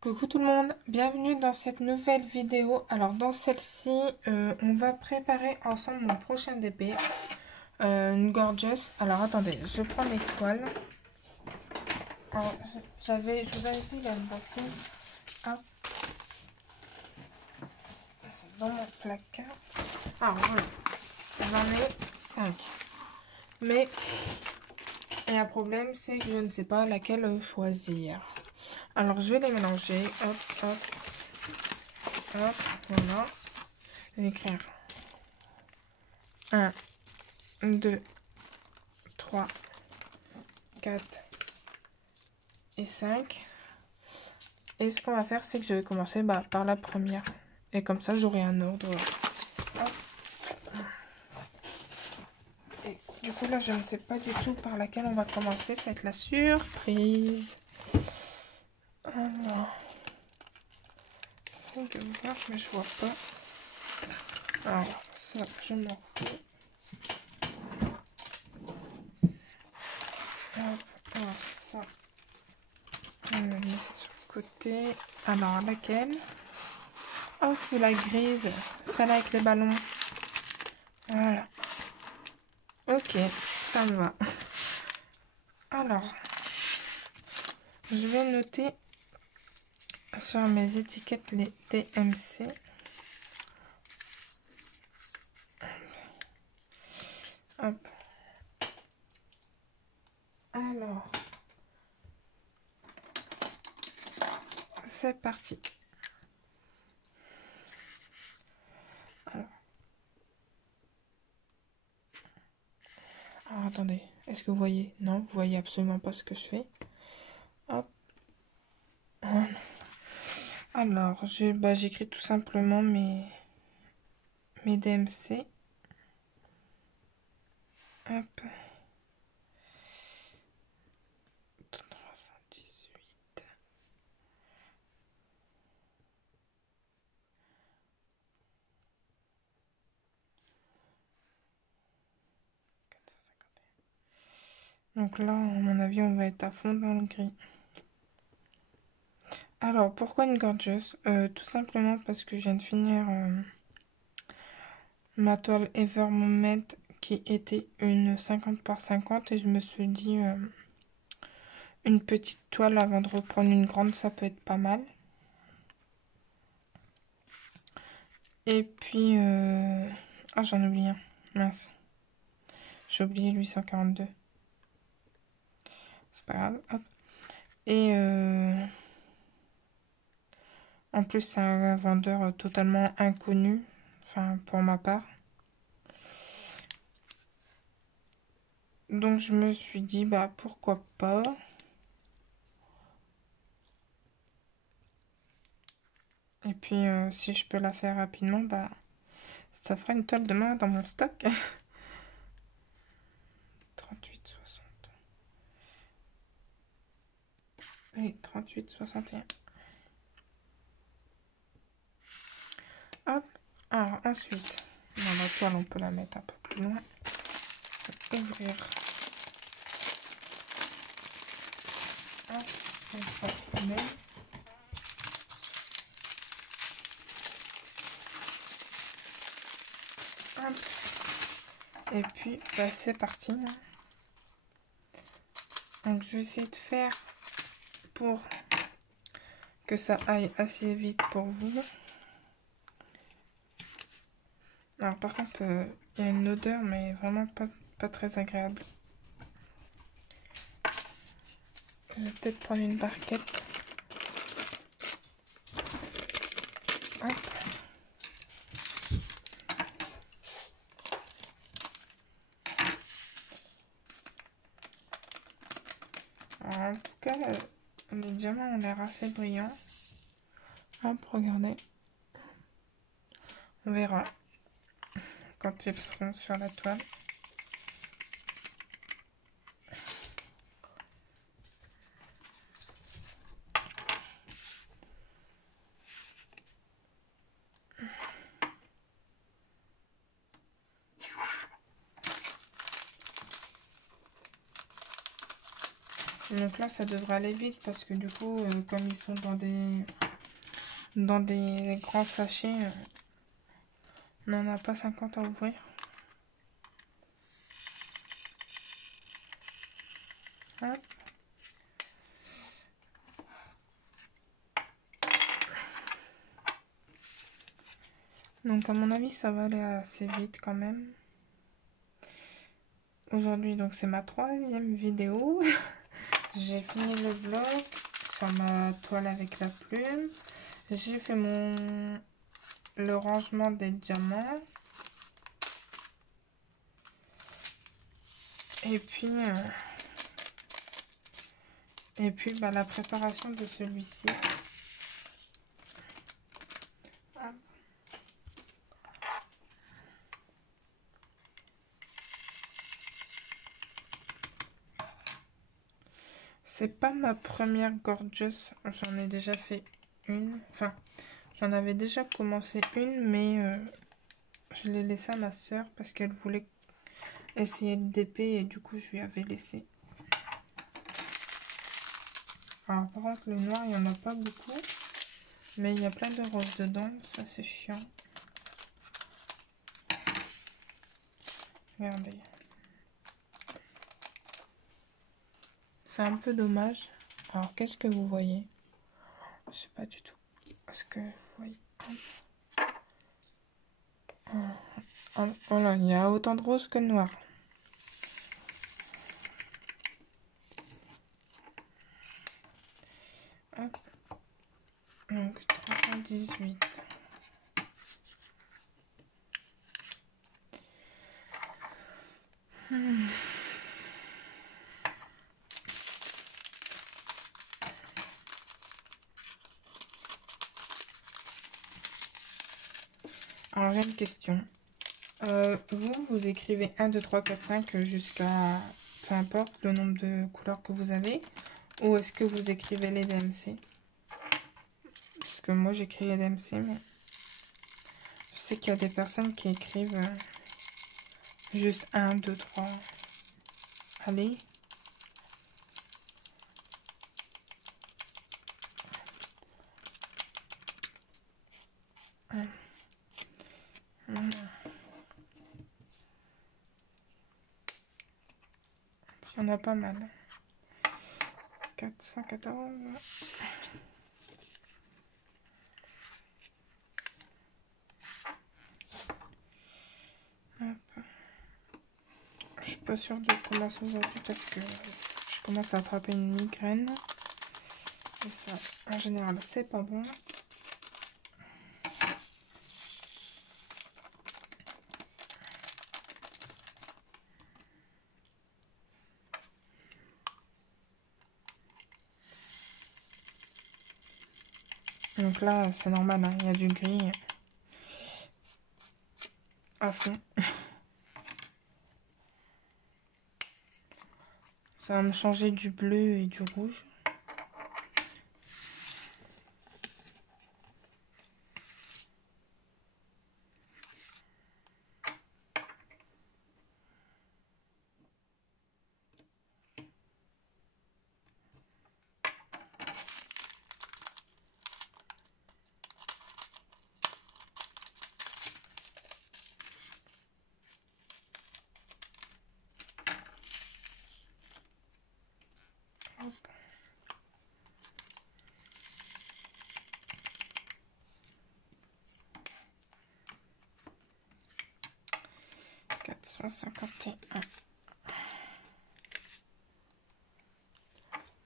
Coucou tout le monde, bienvenue dans cette nouvelle vidéo. Alors dans celle-ci, on va préparer ensemble mon prochain DP, une gorgeous. Alors attendez, je prends les toiles. Alors, je vous avais fait l'unboxing. Hop, c'est dans mon placard. Alors voilà, j'en ai 5. Mais il y a un problème, c'est que je ne sais pas laquelle choisir. Alors je vais les mélanger. Hop, hop, hop, voilà. Je vais écrire 1, 2, 3, 4 et 5. Et ce qu'on va faire, c'est que je vais commencer par la première. Et comme ça, j'aurai un ordre. Hop. Et du coup, là, je ne sais pas du tout par laquelle on va commencer. Ça va être la surprise. Alors, j'essaie de voir, mais je vois pas. Alors, ça, je m'en fous. Hop, alors ça, on va le laisser sur le côté. Alors, laquelle? Oh, c'est la grise, celle avec les ballons. Voilà. Ok, ça me va. Alors, je vais noter sur mes étiquettes les TMC. Hop. Alors, c'est parti. Alors, attendez, est-ce que vous voyez? Non, vous voyez absolument pas ce que je fais. Hop. Alors, j'écris tout simplement mes DMC. Hop. 318. Donc là, à mon avis, on va être à fond dans le gris. Alors, pourquoi une gorgeous? Tout simplement parce que je viens de finir ma toile Ever Moment qui était une 50 par 50 et je me suis dit une petite toile avant de reprendre une grande, ça peut être pas mal. Et puis, ah, j'en oublie un, mince. J'ai oublié le 842. C'est pas grave, hop. Et en plus, c'est un vendeur totalement inconnu, enfin, pour ma part. Donc, je me suis dit, pourquoi pas. Et puis, si je peux la faire rapidement, ça fera une toile demain dans mon stock. 38,60. Et 38,61. Hop. Alors, ensuite, dans la toile, on peut la mettre un peu plus loin. Ouvrir. Hop. Et ça met. Hop. Et puis, c'est parti. Donc, je vais essayer de faire pour que ça aille assez vite pour vous. Alors, par contre, il y a une odeur, mais vraiment pas très agréable. Je vais peut-être prendre une barquette. Hop. Alors, en tout cas, les diamants ont l'air assez brillants. Hop, regardez. On verra quand ils seront sur la toile. Donc là, ça devrait aller vite parce que du coup, comme ils sont dans des grands sachets, on n'en a pas 50 à ouvrir. Hop. Donc à mon avis, ça va aller assez vite quand même. Aujourd'hui, donc c'est ma 3e vidéo. J'ai fini le vlog sur ma toile avec la plume. J'ai fait le rangement des diamants. Et puis bah, la préparation de celui-ci. C'est pas ma première gorgeous, j'en ai déjà fait une. Enfin, j'en avais déjà commencé une, mais je l'ai laissée à ma soeur parce qu'elle voulait essayer de DP et du coup je lui avais laissé. Alors par contre le noir il n'y en a pas beaucoup, mais il y a plein de roses dedans, ça c'est chiant. Regardez. C'est un peu dommage. Alors qu'est-ce que vous voyez? Je sais pas du tout. Est-ce que vous voyez? Oh là, il y a autant de roses que de noir. Hop. Donc 318. Alors j'ai une question. Vous écrivez 1, 2, 3, 4, 5 jusqu'à peu importe le nombre de couleurs que vous avez, ou est-ce que vous écrivez les DMC? Parce que moi j'écris les DMC, mais je sais qu'il y a des personnes qui écrivent juste 1, 2, 3. Allez. Il y en a pas mal. 414. Hop. Je suis pas sûre de commencer aujourd'hui parce que je commence à attraper une migraine. Et ça, en général, c'est pas bon. Donc là, c'est normal, hein, il y a du gris à fond. Ça va me changer du bleu et du rouge. Hop.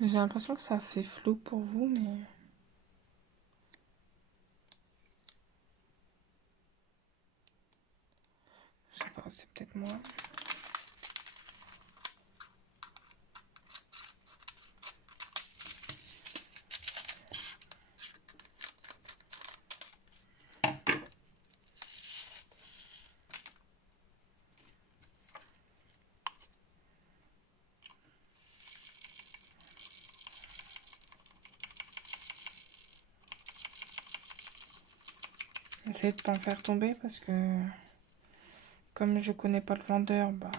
J'ai l'impression que ça fait flou pour vous, mais... Je sais pas, c'est peut-être moi. Essayez de pas en faire tomber parce que... Comme je connais pas le vendeur, bah...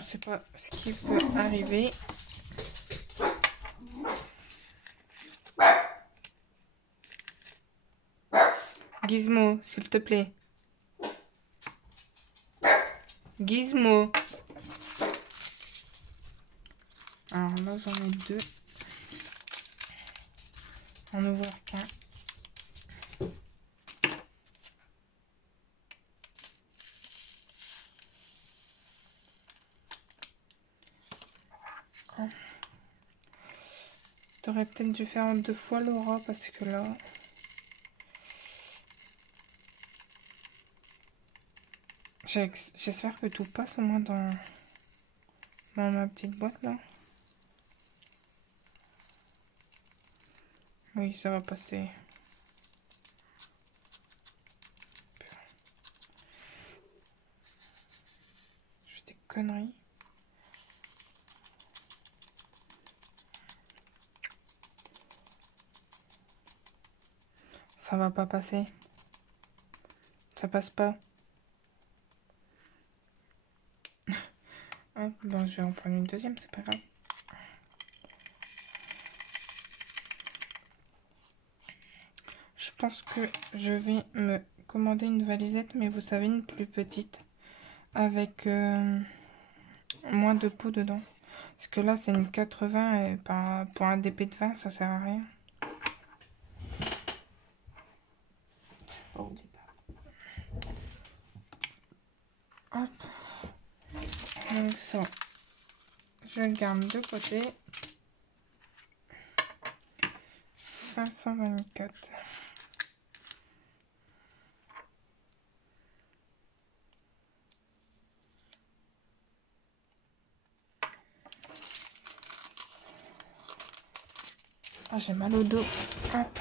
sais pas ce qui peut arriver. Gizmo, s'il te plaît. Gizmo. Alors là, j'en ai 2. En ouvrir qu'un. T'aurais peut-être dû faire 2 fois Laura parce que là... J'espère que tout passe au moins dans ma petite boîte là. Oui, ça va passer. Je fais des conneries. Ça va pas passer. Ça passe pas. Hop, bon, je vais en prendre une deuxième, c'est pas grave. Je pense que je vais me commander une valisette, mais vous savez, une plus petite. Avec moins de peau dedans. Parce que là, c'est une 80 et pour un DP de 20, ça sert à rien. Oh, hop. Donc ça, je le garde de côté. 524. Ah, j'ai mal au dos. Hop.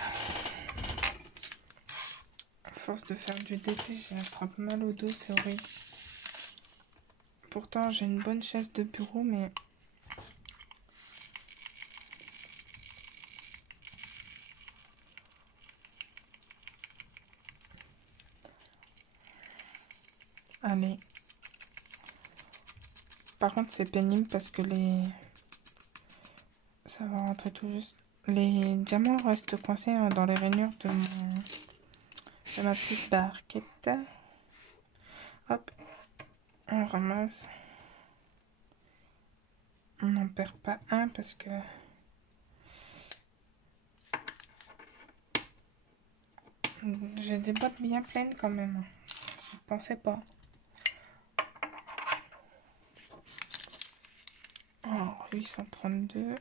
À force de faire du DP, j'attrape mal au dos, c'est horrible. Pourtant, j'ai une bonne chaise de bureau, mais... Allez. Par contre, c'est pénible parce que ça va rentrer tout juste. Les diamants restent coincés dans les rainures de ma petite barquette. Hop. On ramasse. On n'en perd pas un parce que... J'ai des boîtes bien pleines quand même. Je pensais pas. Oh, 832.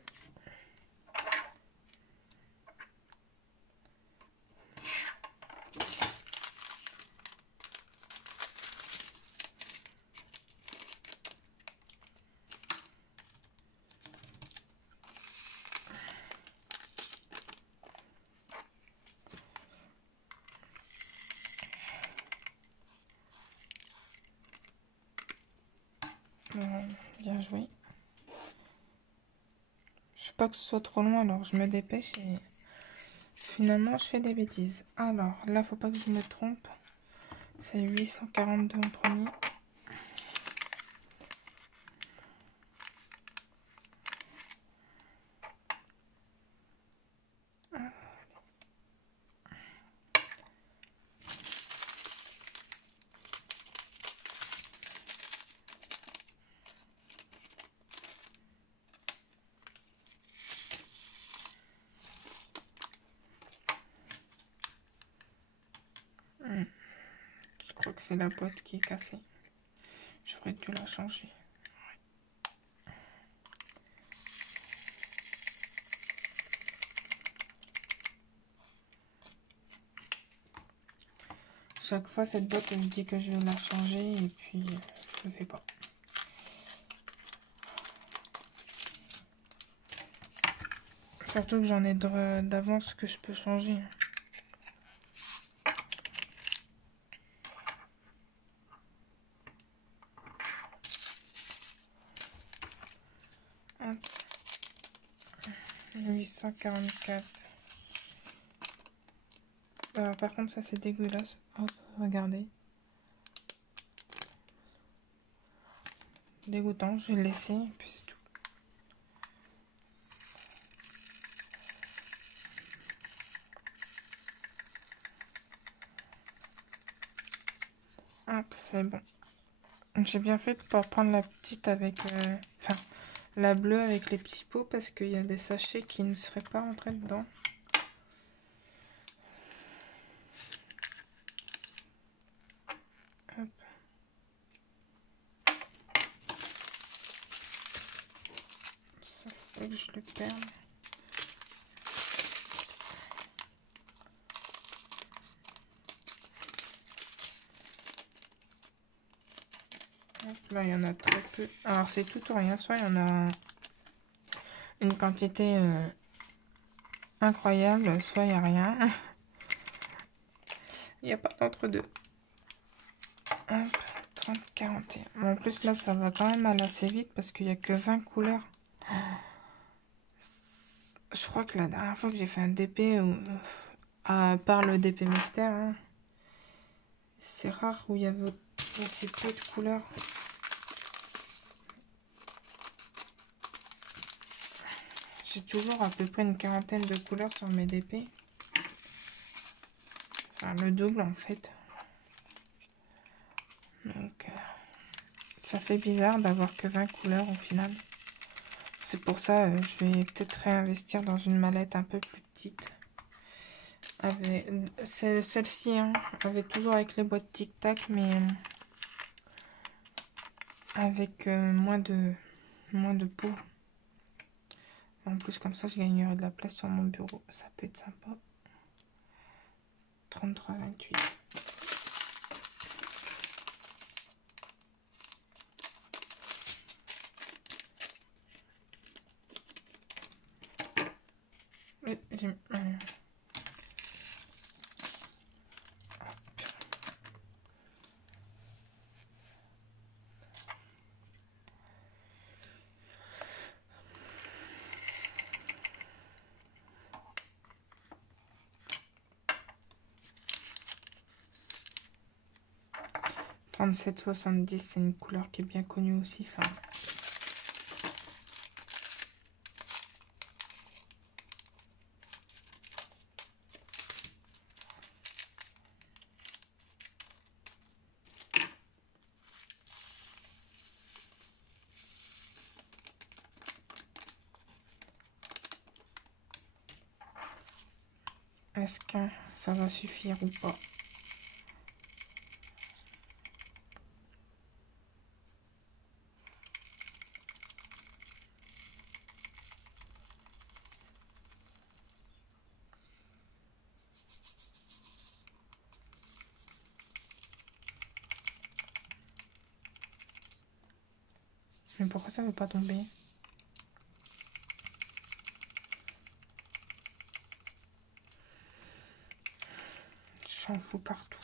Bien joué. Je veux pas que ce soit trop loin, alors je me dépêche et finalement je fais des bêtises. Alors là, faut pas que je me trompe. C'est 842 en premier. Je crois que c'est la boîte qui est cassée. J'aurais dû la changer. Chaque fois, cette boîte, elle me dit que je vais la changer et puis je le fais pas. Surtout que j'en ai d'avance que je peux changer. Hop. 844. Par contre, ça c'est dégueulasse. Hop, regardez. dégoûtant. Je vais le laisser et puis c'est tout. Hop, c'est bon. J'ai bien fait de pas prendre la petite avec... Enfin, la bleue avec les petits pots parce qu'il y a des sachets qui ne seraient pas rentrés dedans. Hop. Ça fait que je le perds. Là, il y en a très peu. Alors, c'est tout ou rien. Soit il y en a une quantité incroyable, soit il n'y a rien. Il n'y a pas d'entre-deux. Hop, 30, 41. Bon, en plus, là, ça va quand même aller assez vite parce qu'il n'y a que 20 couleurs. Je crois que la dernière fois que j'ai fait un DP, à part le DP mystère, hein, c'est rare où il y avait aussi peu de couleurs. J'ai toujours à peu près une quarantaine de couleurs sur mes DP. Enfin, le double en fait. Donc, ça fait bizarre d'avoir que 20 couleurs au final. C'est pour ça je vais peut-être réinvestir dans une mallette un peu plus petite. Celle-ci, hein, avait toujours avec les boîtes Tic Tac, mais avec moins de pots. En plus, comme ça, je gagnerai de la place sur mon bureau. Ça peut être sympa. 33,28. Oui, j'ai... 37,70, c'est une couleur qui est bien connue aussi, ça. Est-ce que ça va suffire ou pas? Mais pourquoi ça ne veut pas tomber? J'en fous partout.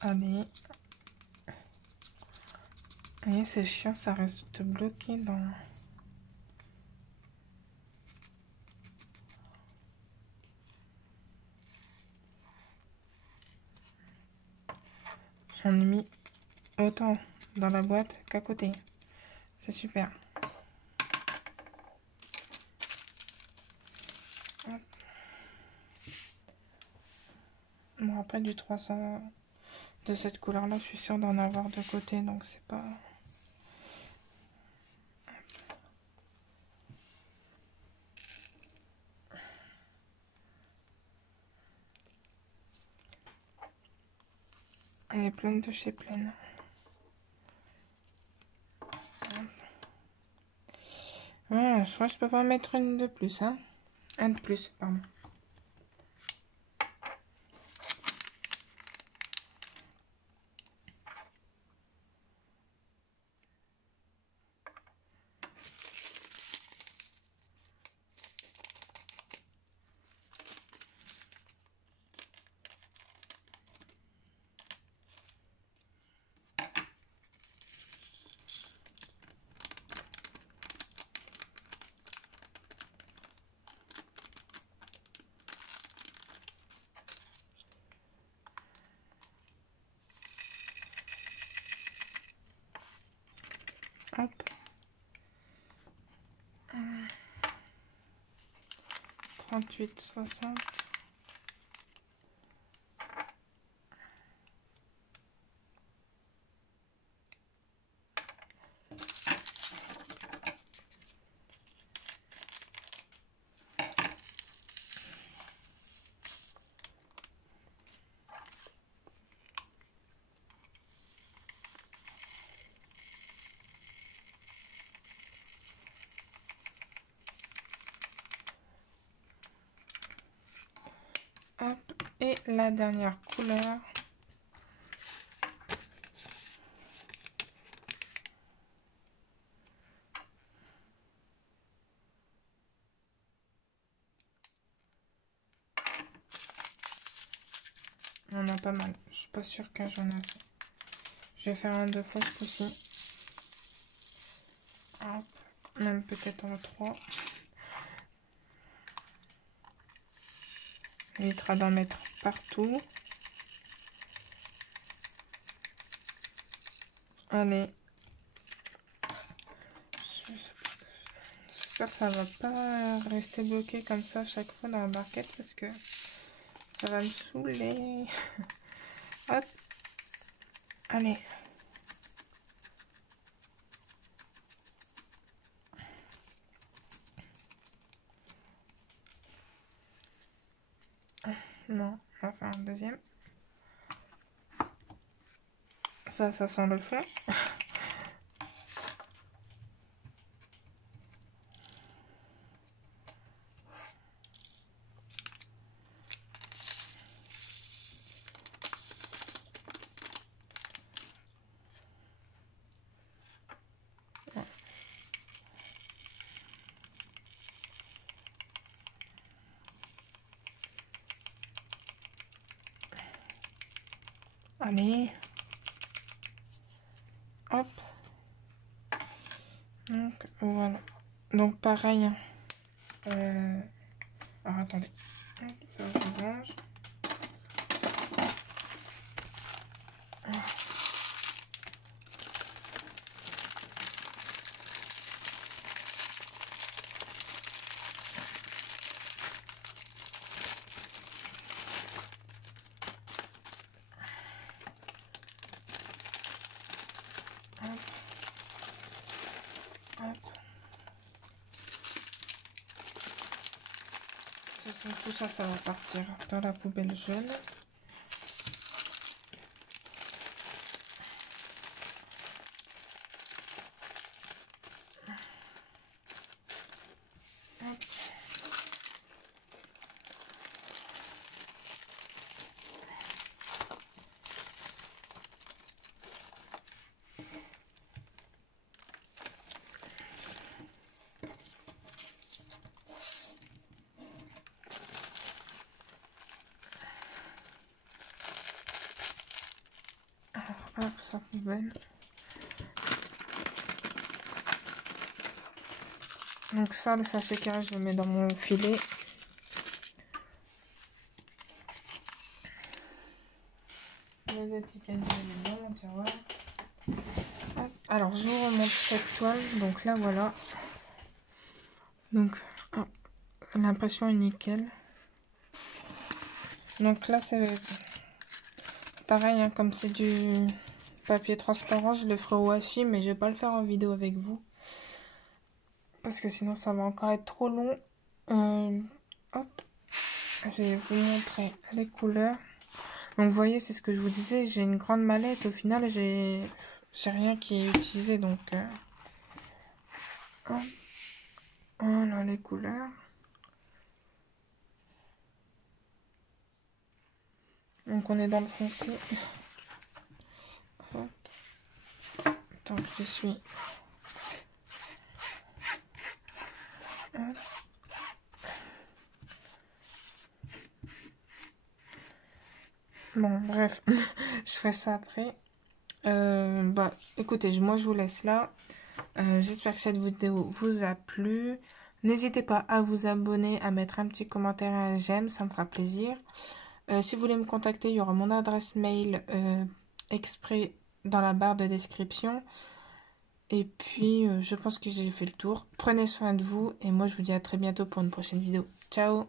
Allez. Et c'est chiant, ça reste bloqué dans... J'en ai mis autant dans la boîte qu'à côté. C'est super. Hop. Bon, après du 300 de cette couleur là, je suis sûre d'en avoir de côté, donc c'est pas... Elle est pleine de chez Pleine. Ouais, je crois que je peux pas en mettre une de plus, hein. Un de plus, pardon. 38, 60. Hop, et la dernière couleur. On a pas mal. Je suis pas sûre que j'en ai fait. Je vais faire un 2 fois ce coup-ci. Hop, même peut-être en 3. On évitera d'en mettre partout. Allez. J'espère que ça va pas rester bloqué comme ça à chaque fois dans la barquette parce que ça va me saouler. Hop. Allez. Non, on va faire un deuxième. Ça sent le fond. Allez. Hop. Donc, voilà. Donc, pareil. Alors, attendez. Hop, ça, je range. Hop. Tout ça, ça va partir dans la poubelle jaune. Hop. Hop, sa poubelle. Donc ça, le sachet carré, je le mets dans mon filet. Les étiquettes, je les mets dans mon tiroir. Hop. Alors, je vous remonte cette toile. Donc là, voilà. Donc, oh, l'impression est nickel. Donc là, c'est pareil, hein, comme c'est du papier transparent, je le ferai au washi, mais je vais pas le faire en vidéo avec vous. Parce que sinon, ça va encore être trop long. Hop, je vais vous montrer les couleurs. Donc, vous voyez, c'est ce que je vous disais, j'ai une grande mallette. Au final, j'ai rien qui est utilisé, donc... hop. Voilà les couleurs. Donc, on est dans le foncé. Hop. Attends, je suis... Hop. Bon, bref, je ferai ça après. Bah, écoutez, moi je vous laisse là. J'espère que cette vidéo vous a plu. N'hésitez pas à vous abonner, à mettre un petit commentaire et un j'aime, ça me fera plaisir. Si vous voulez me contacter, il y aura mon adresse mail exprès dans la barre de description. Et puis, je pense que j'ai fait le tour. Prenez soin de vous et moi je vous dis à très bientôt pour une prochaine vidéo. Ciao!